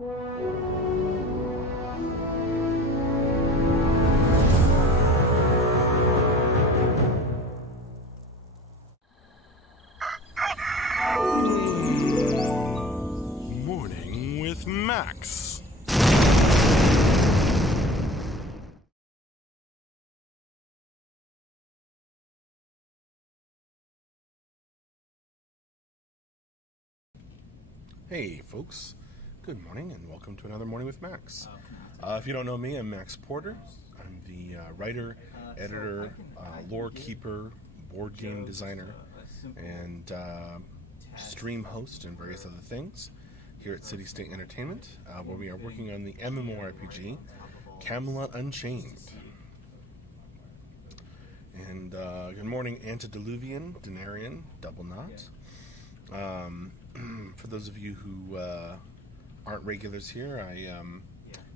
Morning with Max. Hey folks, good morning and welcome to another Morning with Max. If you don't know me, I'm Max Porter. I'm the writer, editor, lore keeper, board game designer, and stream host and various other things here at City State Entertainment, where we are working on the MMORPG Camelot Unchained. And good morning, Antediluvian, Denarian, Double Knot. For those of you who aren't regulars here,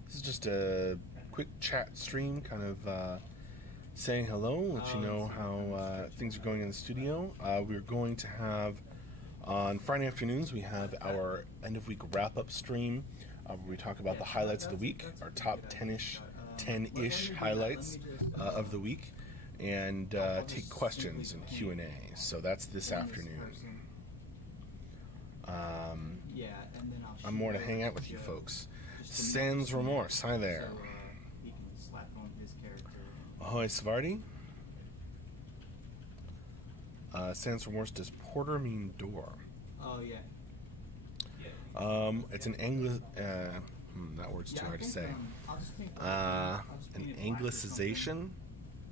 this is just a quick chat stream, kind of saying hello, let you know how things are going in the studio. We're going to have, on Friday afternoons, we have our end-of-week wrap-up stream, where we talk about the highlights of the week, our top 10-ish highlights of the week, and take questions and Q&A. So that's this afternoon. I'm more to hang out with you folks. Sans Remorse, hi there. Ahoy, Svarty. Sans Remorse, does porter mean door? Oh, yeah. It's an that word's too hard to say. An anglicization?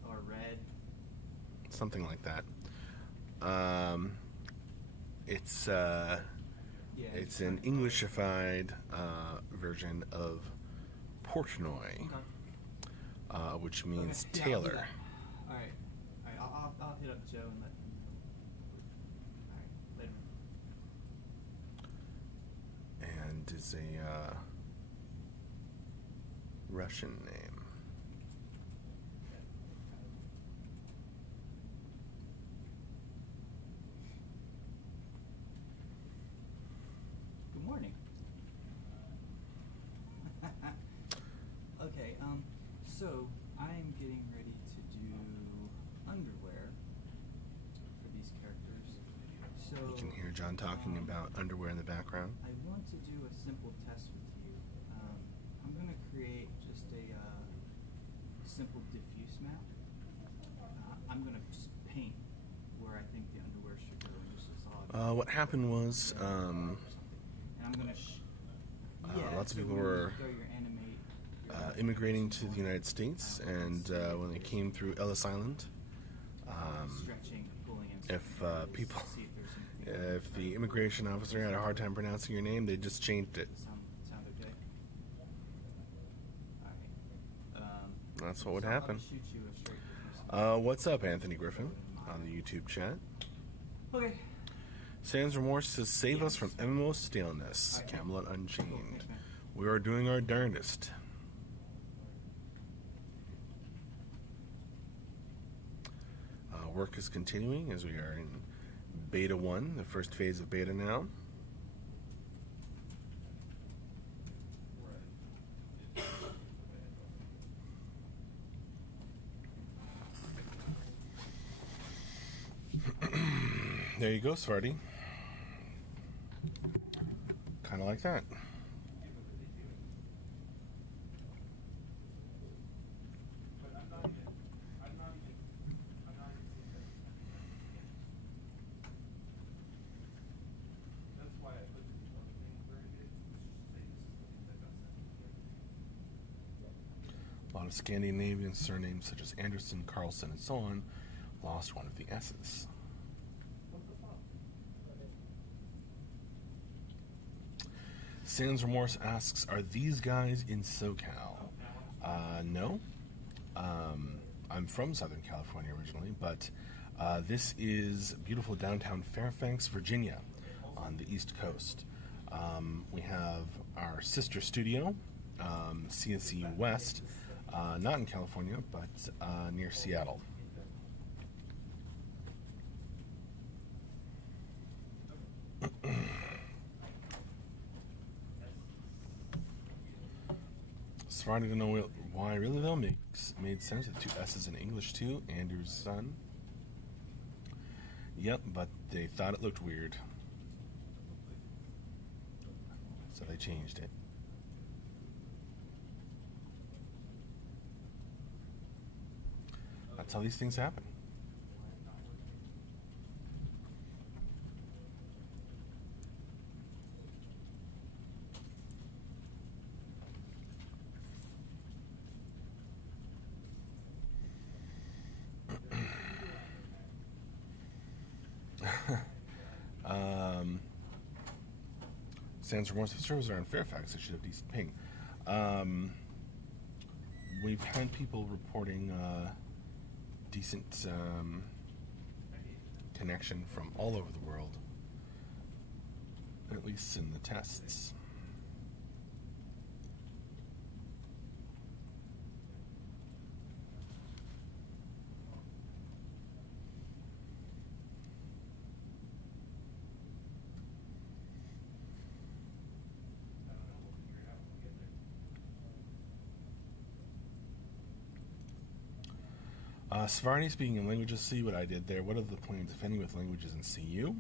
Or red. Something like that. It's an Englishified version of Portnoy, which means tailor. Alright, I'll hit up Joe and let him know. Alright, later. And is a Russian name. Good morning. Okay, so I'm getting ready to do underwear for these characters. So You can hear John talking about underwear in the background. I want to do a simple test with you. I'm going to create just a simple diffuse map. I'm going to just paint where I think the underwear should go and just a solid. What happened was, And I'm going to lots of people were immigrating to the United States, and when they came through Ellis Island, if the immigration officer had a hard time pronouncing your name, they just changed it. Sound okay? Alright. That's what would happen. I'll shoot you a straight What's up, Anthony Griffin, on the YouTube chat? Okay. Sans Remorse says, save us from MMO staleness, Camelot Unchained. We are doing our darndest. Work is continuing as we are in Beta 1, the first phase of Beta now. There you go, Svarty. Kind of like that. A lot of Scandinavian surnames such as Anderson, Carlson, and so on lost one of the S's. Sans Remorse asks, are these guys in SoCal? No. I'm from Southern California originally, but this is beautiful downtown Fairfax, Virginia, on the East Coast. We have our sister studio, CNC West, not in California, but near Seattle. Svarni don't know why really though. Made sense with two S's in English too. Andrew's son. Yep, but they thought it looked weird, so they changed it. That's how these things happen. Sans Remorse, if servers are in Fairfax, it should have decent ping. We've had people reporting decent connection from all over the world, at least in the tests. Svarni, speaking in languages, see what I did there. What are the plans, if any, with languages in CU?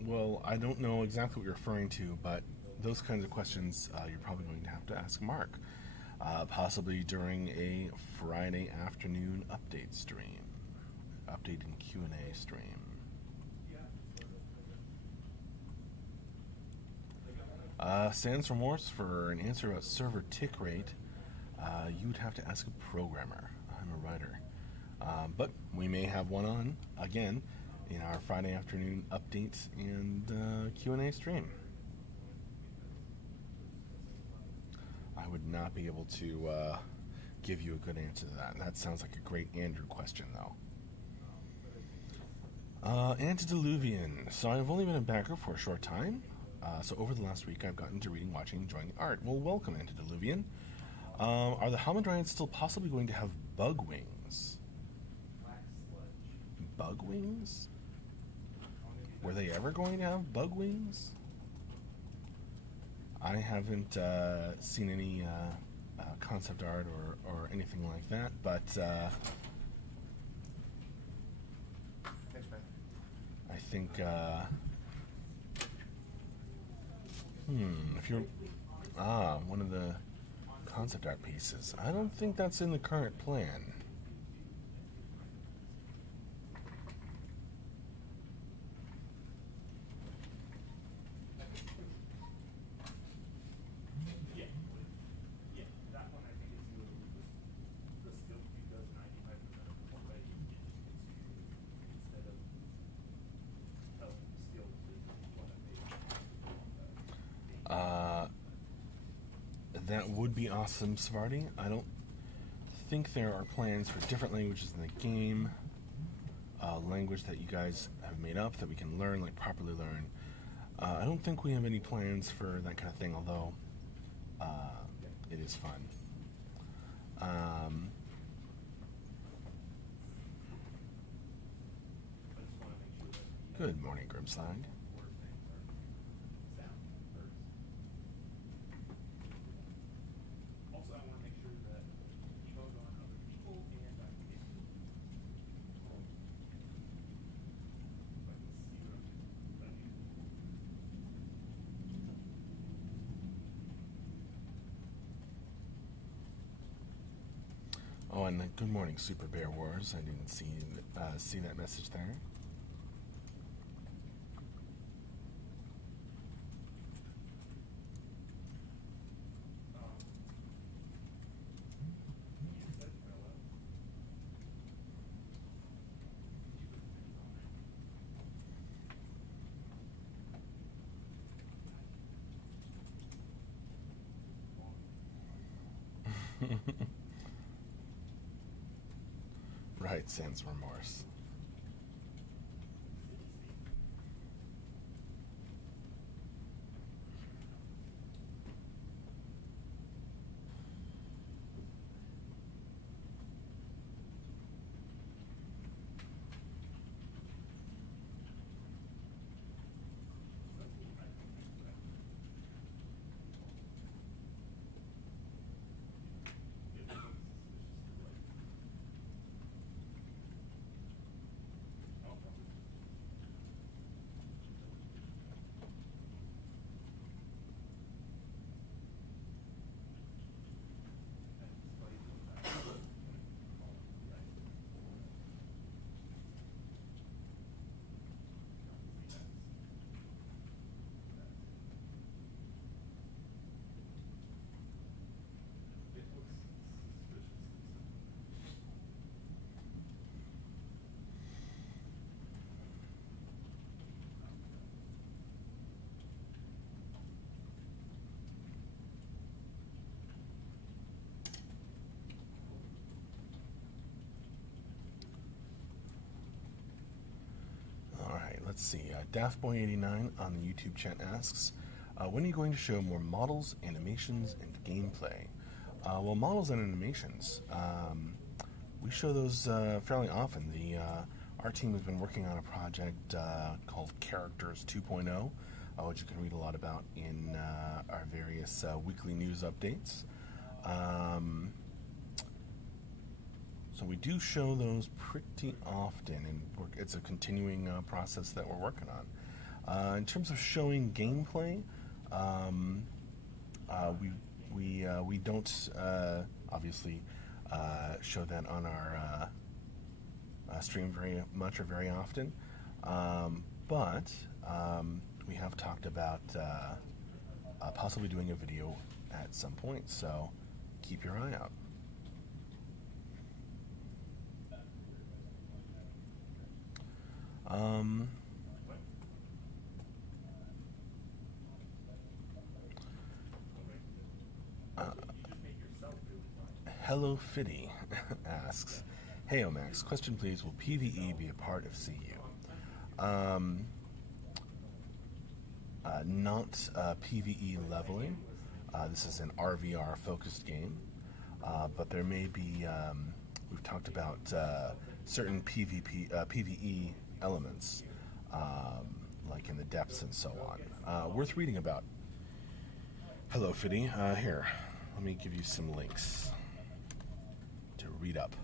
Well, I don't know exactly what you're referring to, but those kinds of questions you're probably going to have to ask Mark, possibly during a Friday afternoon update stream, update and Q&A stream. Sans Remorse, for an answer about server tick rate, you would have to ask a programmer. I'm a writer. But we may have one on, again, in our Friday afternoon updates and Q&A stream. I would not be able to give you a good answer to that. That sounds like a great Andrew question, though. Antediluvian. So I've only been a backer for a short time. So over the last week, I've gotten into reading, watching, enjoying the art. Well, welcome, Antediluvian. Are the Hamadryads still possibly going to have bug wings? Bug wings? Were they ever going to have bug wings? I haven't seen any concept art or anything like that, but I think if you're one of the concept art pieces, I don't think that's in the current plan. That would be awesome, Svarty. I don't think there are plans for different languages in the game. Language that you guys have made up that we can learn, like properly learn. I don't think we have any plans for that kind of thing, although it is fun. Good morning, Grimslide. Oh, and good morning, Super Bear Wars. I didn't see that message there. Right, Sans Remorse. let's see. Daftboy89 on the YouTube chat asks, when are you going to show more models, animations, and gameplay? Well, models and animations, we show those fairly often. Our team has been working on a project called Characters 2.0, which you can read a lot about in our various weekly news updates. So we do show those pretty often, and it's a continuing process that we're working on. In terms of showing gameplay, we don't obviously show that on our stream very much or very often, but we have talked about possibly doing a video at some point, so keep your eye out. Hello Fitty asks, hey Omax, question please, will PvE be a part of CU? Not PvE leveling. This is an RVR focused game, but there may be, we've talked about certain PvE elements, like in the depths and so on. Worth reading about. Hello Fitty, here, let me give you some links to read up.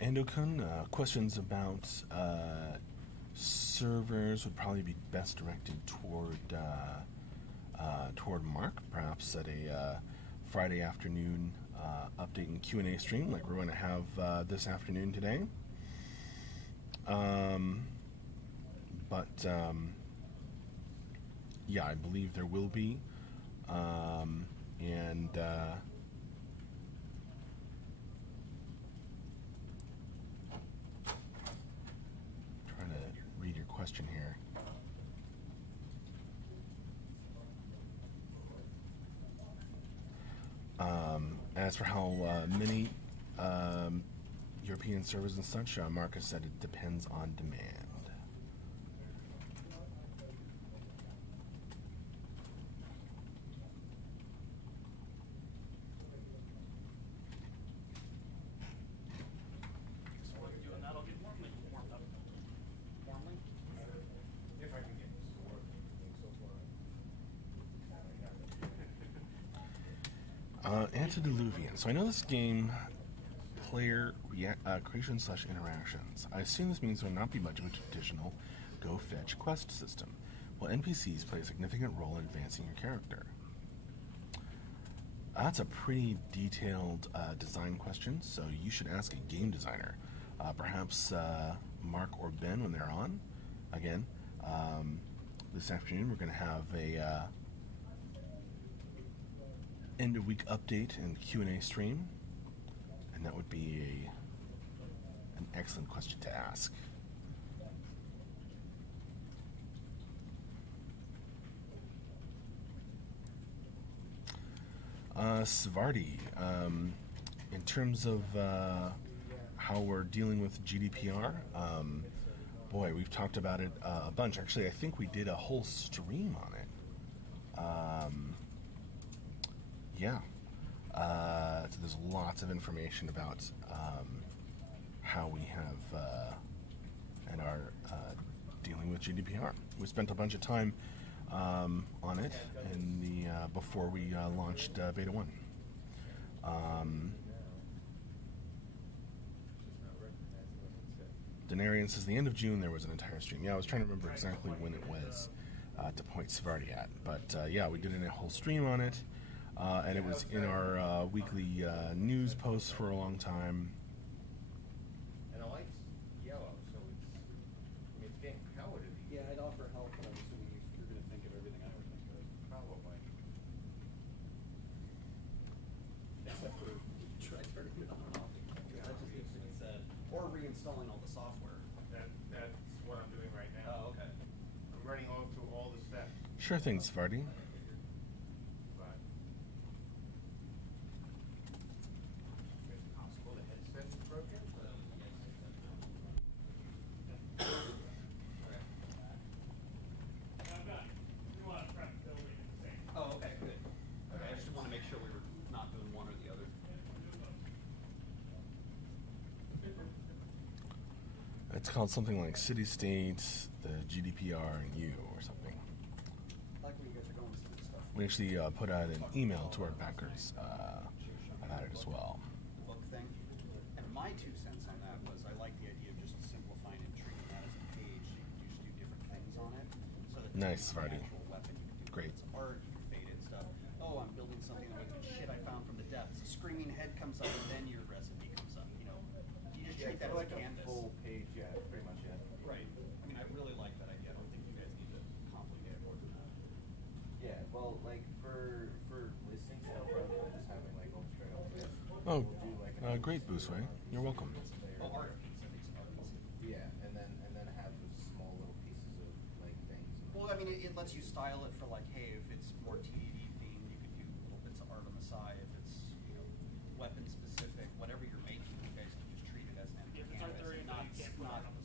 Andokun, questions about servers would probably be best directed toward Mark, perhaps at a Friday afternoon update and Q&A stream like we're going to have this afternoon today. Yeah, I believe there will be, and trying to read your question here. As for how many European servers and such, Marcus said it depends on demand. Antediluvian. So I know this game, player creation / interactions. I assume this means there will not be much of a traditional go fetch quest system. Will NPCs play a significant role in advancing your character? That's a pretty detailed design question, so you should ask a game designer. Perhaps Mark or Ben when they're on. Again, this afternoon we're going to have a end of week update and Q&A stream, and that would be an excellent question to ask. Svardi, in terms of how we're dealing with GDPR, boy, we've talked about it a bunch. Actually, I think we did a whole stream on it. Yeah. So there's lots of information about how we have and are dealing with GDPR. We spent a bunch of time on it in the before we launched Beta 1. Denarian says the end of June there was an entire stream. Yeah, I was trying to remember exactly when it was to point Svardi at, but yeah, we did a whole stream on it. And it was in our weekly news posts for a long time. And I like yellow, so it's getting powered. Yeah, I'd offer help, but I'm assuming you're going to think of everything I would think of. Probably. Except for try turning it on and off. Sure thing, Svarty. Possible the headset's broken, but Oh, okay, good. Okay, I just want to make sure we were not doing one or the other. It's called something like City States, the GDPR, and you, or something. I like when you guys are going through this stuff. We actually put out an email to our backers about it as well. The book thing. And my 2 cents on that was I like the idea of just simplifying and treating that as a page. So you can just do different things on it. So that Nice, the Vardy. actual weapon you can do. Great. It's art, you can fade it and stuff. Oh, I'm building something that was shit I found from the depths. A screaming head comes up and then your recipe comes up. You know, you just treat that as like a canvas. full page, yeah, pretty much, yeah. Right. I mean, I really like that idea. I don't think you guys need to complicate it more than that. Yeah, well, like for listing stuff rather than just having like all straight up lists. Oh, we'll do, like, an great, Boosway. You're welcome. Oh, art piece. I think art piece. Yeah, and then have those small little pieces of like things. Well, I mean, it lets you style it for like, hey, if it's more TD themed, you could do little bits of art on the side. If it's, you know, weapon specific, whatever you're making, you guys can just treat it as an empty canvas.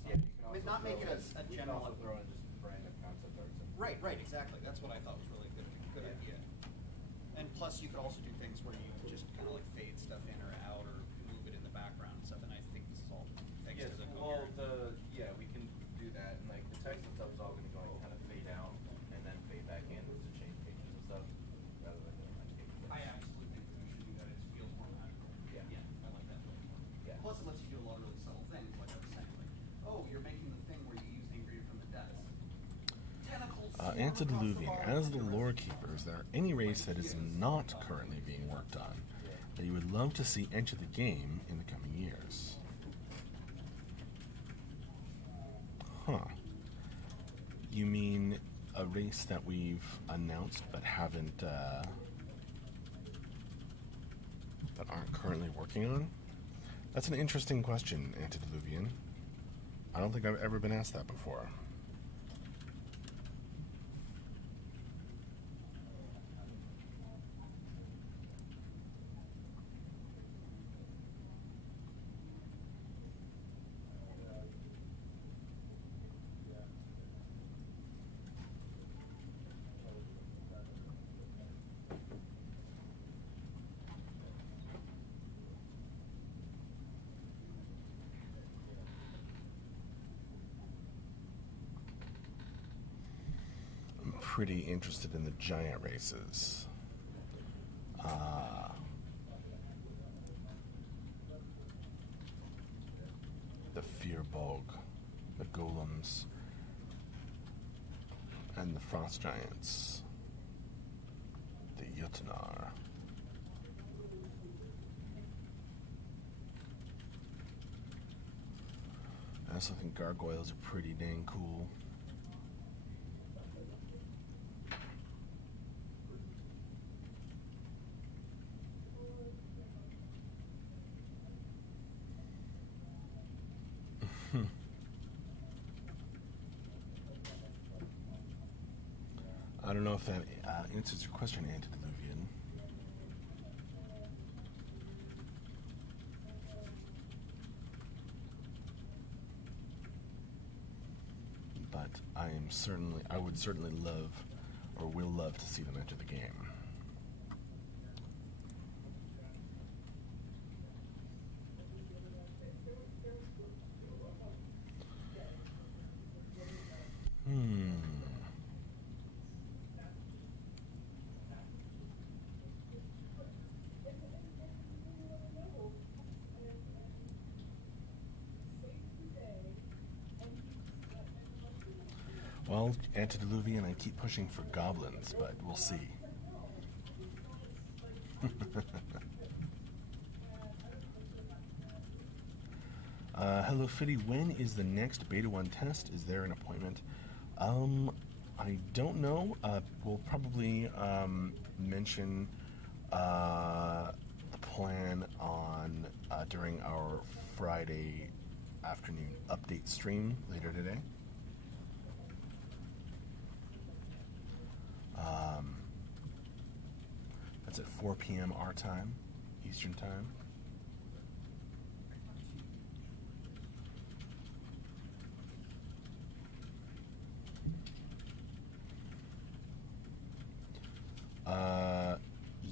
Yeah, you can I mean, also not make throw it in- a you can general. also throw in just random concept arts. Right, exactly. That's what I thought was really good Yeah. idea. And plus, you could also do things where you just kind of like fade stuff in or out or move it in the background and stuff. And I think this is all thanks Yes, to the well, coherent. we can do that, and like the text and stuff is all going to go and kind of fade out and then fade back in to change pages and stuff, rather than doing like pages. I absolutely think we should do that. It feels more magical. Yeah. I like that. Yeah. Plus, it lets you do a lot of really subtle things, like I was saying, like, oh, you're making the thing where you use the ingredient from the depths. Tentacles. Antediluvian. As the lore keeper, is there any race that is not currently being worked on that you would love to see enter the game in the coming years? Huh. You mean a race that we've announced but haven't, that aren't currently working on? That's an interesting question, Antediluvian. I don't think I've ever been asked that before. Pretty interested in the giant races. The Fearbog, the Golems, and the Frost Giants, the Jotnar. I also think gargoyles are pretty dang cool. I don't know if that answers your question, Antediluvian. But I would certainly love, or will love to see them enter the game. Well, Antediluvian, I keep pushing for goblins, but we'll see. Hello, Fiddy. When is the next Beta 1 test? Is there an appointment? I don't know. We'll probably mention the plan on during our Friday afternoon update stream later today. That's at 4 p.m. our time, Eastern time.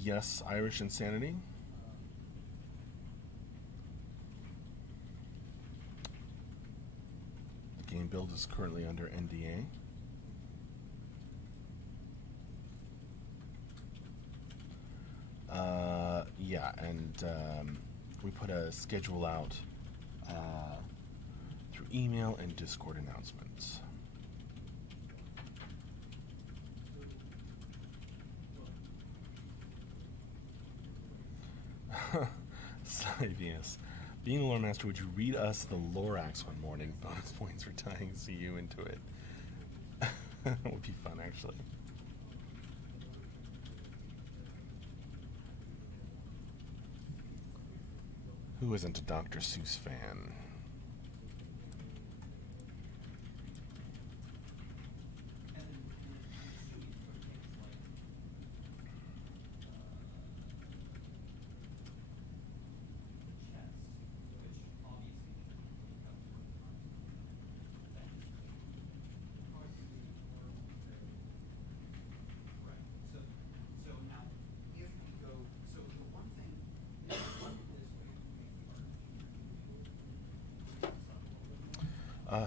Yes, Irish Insanity. The game build is currently under NDA. Yeah, and we put a schedule out through email and Discord announcements. Yes. Being a lore master, would you read us the Lorax one morning? Bonus points for tying CU into it. That would be fun, actually. Who isn't a Dr. Seuss fan?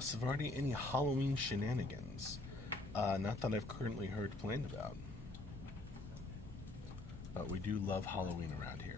Savardi, any Halloween shenanigans? Not that I've currently heard planned about. But we do love Halloween around here.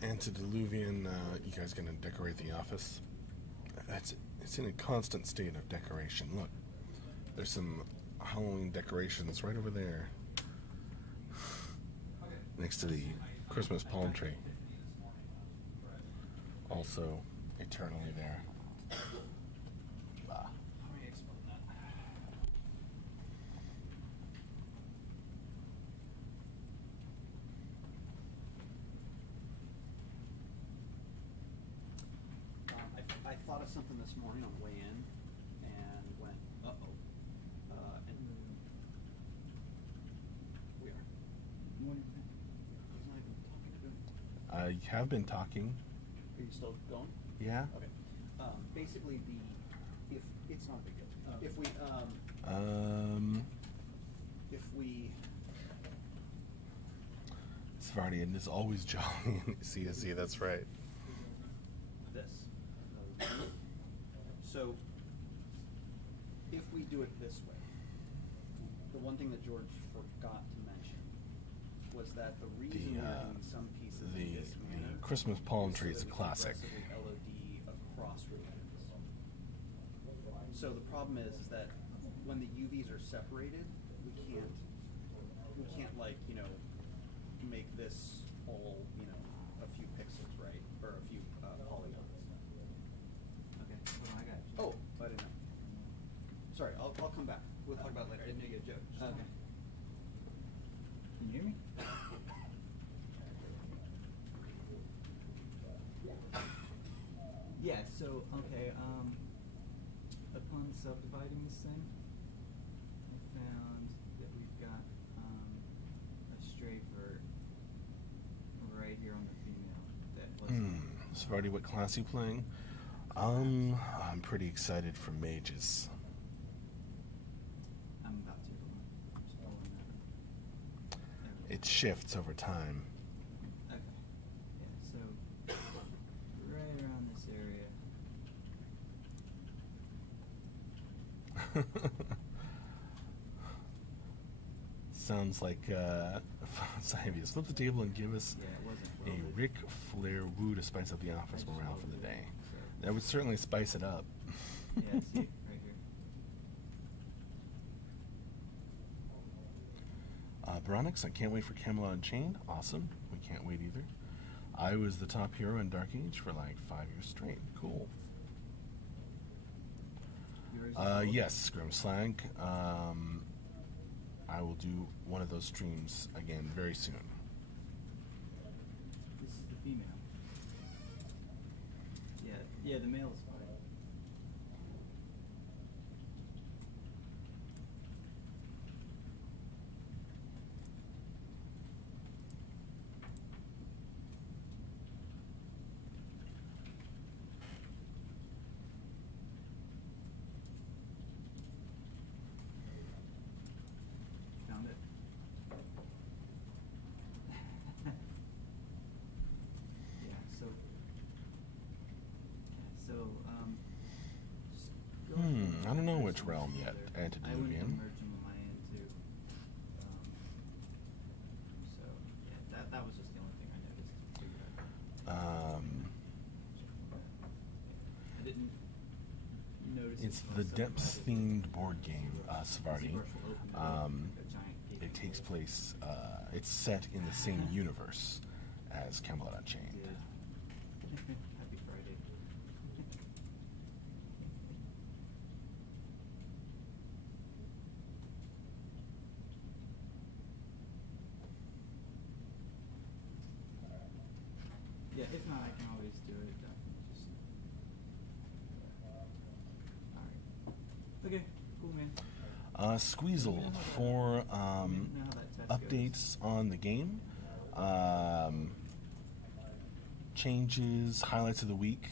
Antediluvian, you guys gonna decorate the office? It's in a constant state of decoration. Look, there's some Halloween decorations right over there, next to the Christmas palm tree. Also, eternally there. I thought of something this morning on the way in and went, and we are. What do you think? Wasn't I even talking to him? You have been talking. Are you still going? Yeah. Okay. Basically, if it's not a big deal. If we Savardi, and is always jolly in C2C, that's right. this. So, if we do it this way, the one thing that George forgot to mention was that the reason we're doing some pieces in this manner, the Christmas palm tree is so a that we classic. can aggressively LOD across regions. So the problem is that when the UVs are separated, we can't like, make this all, a few pixels, right? Or a few polygons. Okay, well, I got you. Oh, I didn't know. Sorry, I'll come back. We'll talk about it later. I didn't know you had jokes. Okay. Can you hear me? Yeah, so, okay, upon subdividing this thing, I found that we've got a stray vert right here on the female that wasn't. Savardi, what class are you playing? I'm pretty excited for mages. I'm about to. I'm just pulling that. It shifts over time. Okay. Yeah, so right around this area. Sounds like Savius. Flip the table and give us Yeah, it wasn't a welded. Ric Flair woo to spice up the office morale for the day. So That would certainly spice it up. Yeah, see, right here. Veronix, I can't wait for Camelot Unchained. Awesome. We can't wait either. I was the top hero in Dark Age for like 5 years straight. Cool. Yes, Grimslag. I will do one of those streams again very soon. This is the female. Yeah, the male is fine. Found it. Just go I don't know which merge realm them yet. together. I wouldn't Antediluvian. merge them on my end too. So yeah, that was just the only thing I noticed. I didn't notice. It's until I the saw depths-themed board game, Svarti. It It takes place. It's set in the same universe as Camelot Unchained. Happy Friday. Yeah, if not, I can always do it. Just all right. Okay, cool, man. Squeezled for Know how that test updates on the game, changes, highlights of the week,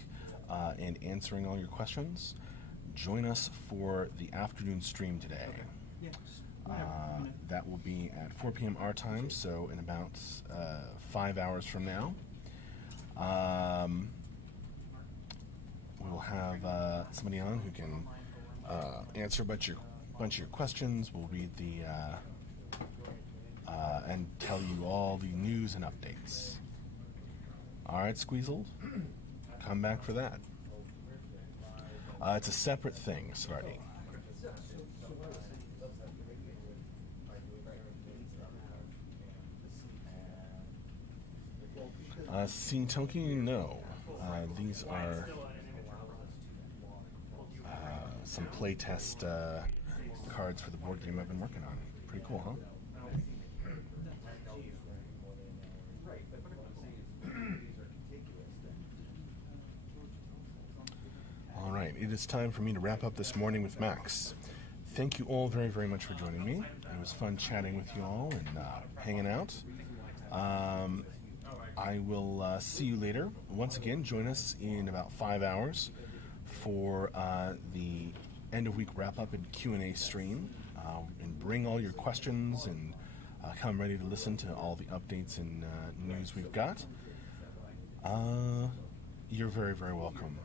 and answering all your questions. Join us for the afternoon stream today. Okay. Yeah, just whenever. That will be at 4 p.m. our time, so in about 5 hours from now. We'll have somebody on who can answer a bunch of your questions. We'll read the and tell you all the news and updates. All right, Squeezled, come back for that. It's a separate thing, Svarti. Sintoki, no. These are some playtest cards for the board game I've been working on. Pretty cool, huh? All right, it is time for me to wrap up this morning with Max. Thank you all very, very much for joining me. It was fun chatting with you all and hanging out. I will see you later. Once again, join us in about 5 hours for the end of week wrap up and Q&A stream, and bring all your questions and come ready to listen to all the updates and news we've got. You're very, very welcome.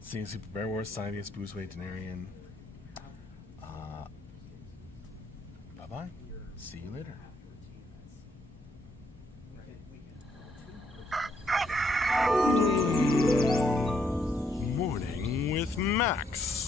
Seeing Super Bear Wars, Sivius, Boozway, Denarian. Bye-bye. See you later. Morning with Max.